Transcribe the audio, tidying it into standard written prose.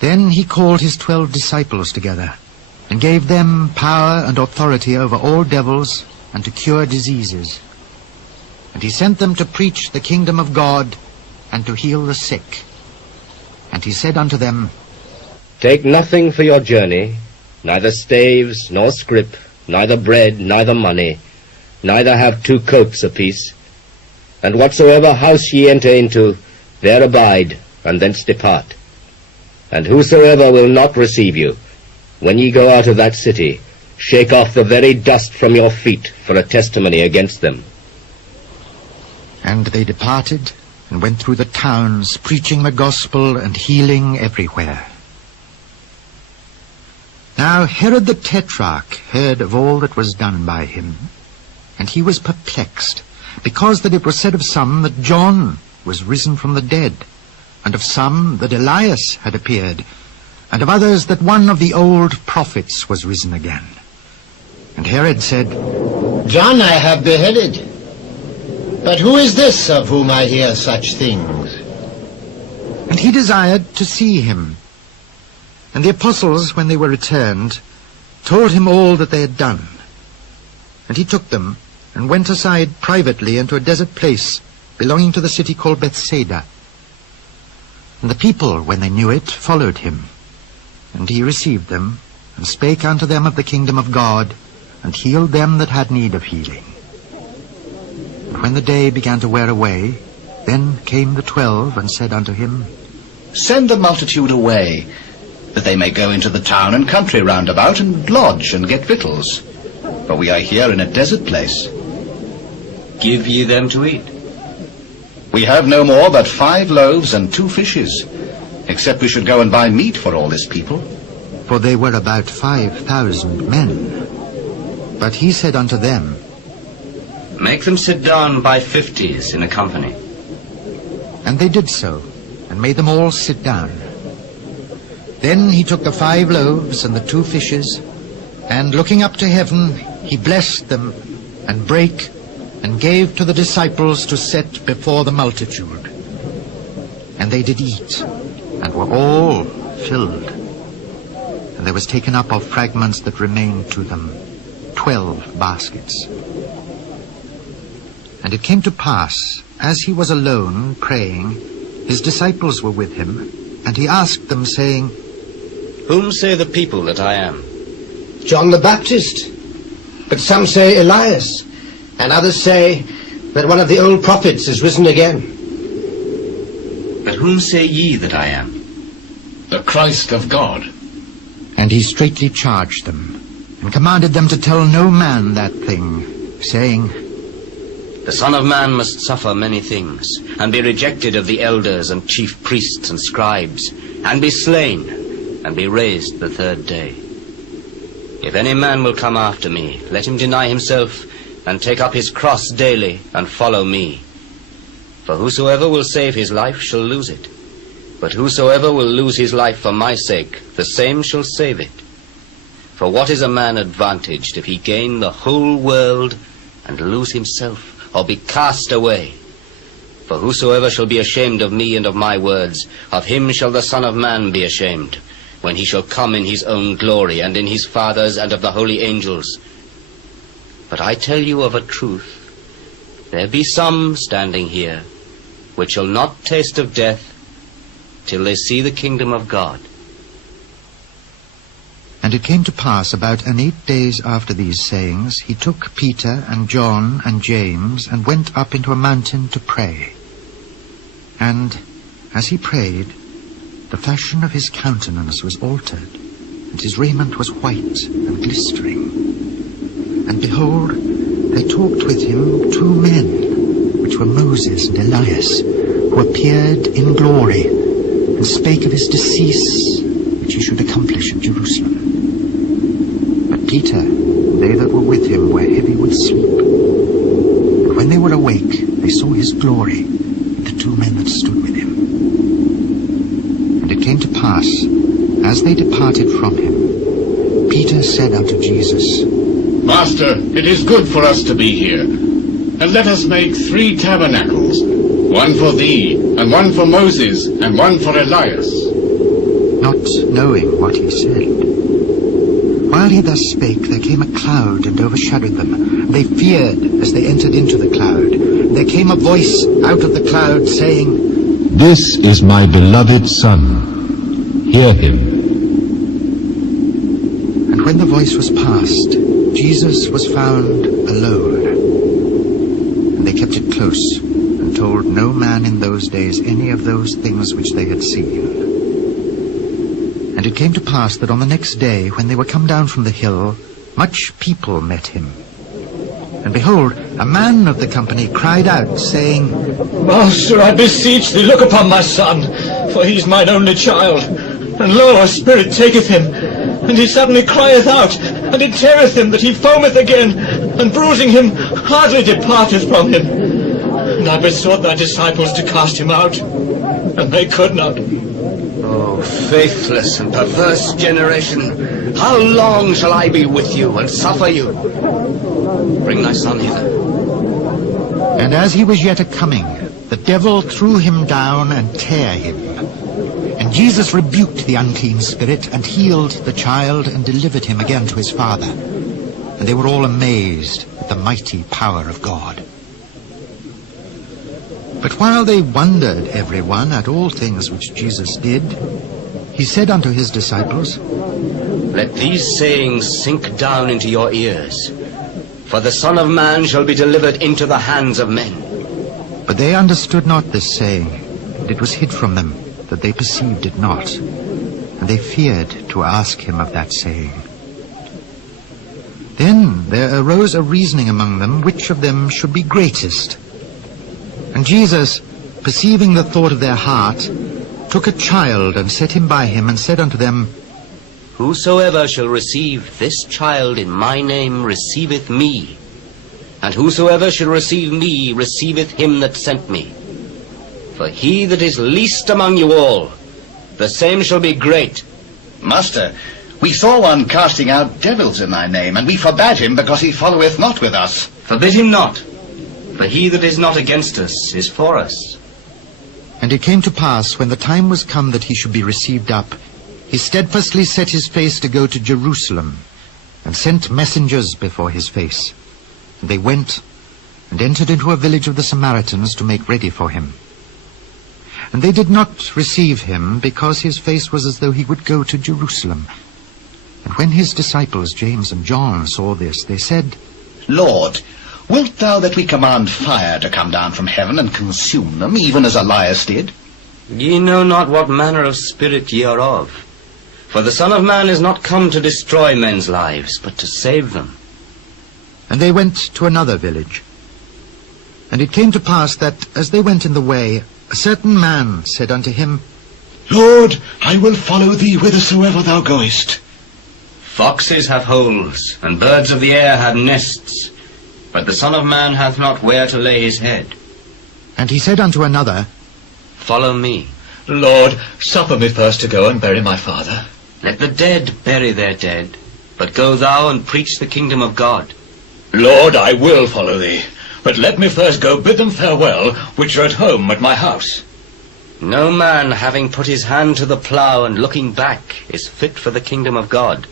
Then he called his 12 disciples together, and gave them power and authority over all devils, and to cure diseases. And he sent them to preach the kingdom of God, and to heal the sick. And he said unto them, Take nothing for your journey, neither staves, nor scrip, neither bread, neither money, neither have 2 coats apiece. And whatsoever house ye enter into, there abide, and thence depart. And whosoever will not receive you, when ye go out of that city, shake off the very dust from your feet for a testimony against them. And they departed, and went through the towns, preaching the gospel and healing everywhere. Now Herod the tetrarch heard of all that was done by him, and he was perplexed, because that it was said of some that John was risen from the dead, and of some that Elias had appeared, and of others that one of the old prophets was risen again. And Herod said, John I have beheaded, but who is this of whom I hear such things? And he desired to see him. And the apostles, when they were returned, told him all that they had done. And he took them, and went aside privately into a desert place belonging to the city called Bethsaida. And the people, when they knew it, followed him. And he received them, and spake unto them of the kingdom of God, and healed them that had need of healing. And when the day began to wear away, then came the 12, and said unto him, Send the multitude away, that they may go into the town and country round about, and lodge, and get victuals. For we are here in a desert place. Give ye them to eat. We have no more but 5 loaves and 2 fishes, except we should go and buy meat for all this people. For they were about 5,000 men. But he said unto them, Make them sit down by 50s in a company. And they did so, and made them all sit down. Then he took the 5 loaves and the 2 fishes, and looking up to heaven, he blessed them, and brake, and gave to the disciples to set before the multitude. And they did eat, and were all filled. And there was taken up of fragments that remained to them 12 baskets. And it came to pass, as he was alone praying, his disciples were with him, and he asked them, saying, Whom say the people that I am? John the Baptist, but some say Elias, and others say that one of the old prophets is risen again. But whom say ye that I am? The Christ of God. And he straitly charged them, and commanded them to tell no man that thing, saying, The Son of Man must suffer many things, and be rejected of the elders and chief priests and scribes, and be slain, and be raised the 3rd day. If any man will come after me, let him deny himself, and take up his cross daily, and follow me. For whosoever will save his life shall lose it. But whosoever will lose his life for my sake, the same shall save it. For what is a man advantaged if he gain the whole world, and lose himself, or be cast away? For whosoever shall be ashamed of me and of my words, of him shall the Son of Man be ashamed, when he shall come in his own glory, and in his Father's and of the holy angels. But I tell you of a truth, there be some standing here, which shall not taste of death, till they see the kingdom of God. And it came to pass about 8 days after these sayings, he took Peter and John and James, and went up into a mountain to pray. And as he prayed, the fashion of his countenance was altered, and his raiment was white and glistering. And behold, there talked with him 2 men, which were Moses and Elias, who appeared in glory, and spake of his decease, which he should accomplish in Jerusalem. But Peter and they that were with him were heavy with sleep. And when they were awake, they saw his glory, and the 2 men that stood with him. And it came to pass, as they departed from him, Peter said unto Jesus, Master, it is good for us to be here. And let us make 3 tabernacles, one for thee, and one for Moses, and one for Elias. not knowing what he said. While he thus spake, there came a cloud and overshadowed them. They feared as they entered into the cloud. There came a voice out of the cloud saying, "This is my beloved Son. Hear him." And when the voice was past, Jesus was found alone. And they kept it close, and told no man in those days any of those things which they had seen. And it came to pass that on the next day, when they were come down from the hill, much people met him. And behold, a man of the company cried out, saying, Master, I beseech thee, look upon my son, for he is mine only child. And lo, a spirit taketh him, and he suddenly crieth out, and it teareth him that he foameth again, and bruising him hardly departeth from him. And I besought thy disciples to cast him out, and they could not. O faithless and perverse generation, how long shall I be with you and suffer you? Bring thy son hither. And as he was yet a-coming, the devil threw him down and tare him. And Jesus rebuked the unclean spirit, and healed the child, and delivered him again to his father. And they were all amazed at the mighty power of God. But while they wondered every one at all things which Jesus did, he said unto his disciples, Let these sayings sink down into your ears. For the Son of Man shall be delivered into the hands of men. But they understood not this saying, and it was hid from them, that they perceived it not. And they feared to ask him of that saying. Then there arose a reasoning among them, which of them should be greatest. And Jesus, perceiving the thought of their heart, took a child, and set him by him, and said unto them, Whosoever shall receive this child in my name receiveth me, and whosoever shall receive me receiveth him that sent me. For he that is least among you all, the same shall be great. Master, we saw one casting out devils in thy name, and we forbade him because he followeth not with us. Forbid him not, for he that is not against us is for us. And it came to pass, when the time was come that he should be received up, he steadfastly set his face to go to Jerusalem, and sent messengers before his face. And they went, and entered into a village of the Samaritans to make ready for him. And they did not receive him, because his face was as though he would go to Jerusalem. And when his disciples, James and John, saw this, they said, Lord, wilt thou that we command fire to come down from heaven and consume them, even as Elias did? Ye know not what manner of spirit ye are of. For the Son of Man is not come to destroy men's lives, but to save them. And they went to another village. And it came to pass that, as they went in the way, a certain man said unto him, Lord, I will follow thee whithersoever thou goest. Foxes have holes, and birds of the air have nests, but the Son of Man hath not where to lay his head. And he said unto another, Follow me. Lord, suffer me first to go and bury my father. Let the dead bury their dead, but go thou and preach the kingdom of God. Lord, I will follow thee, but let me first go bid them farewell, which are at home at my house. No man having put his hand to the plough and looking back is fit for the kingdom of God.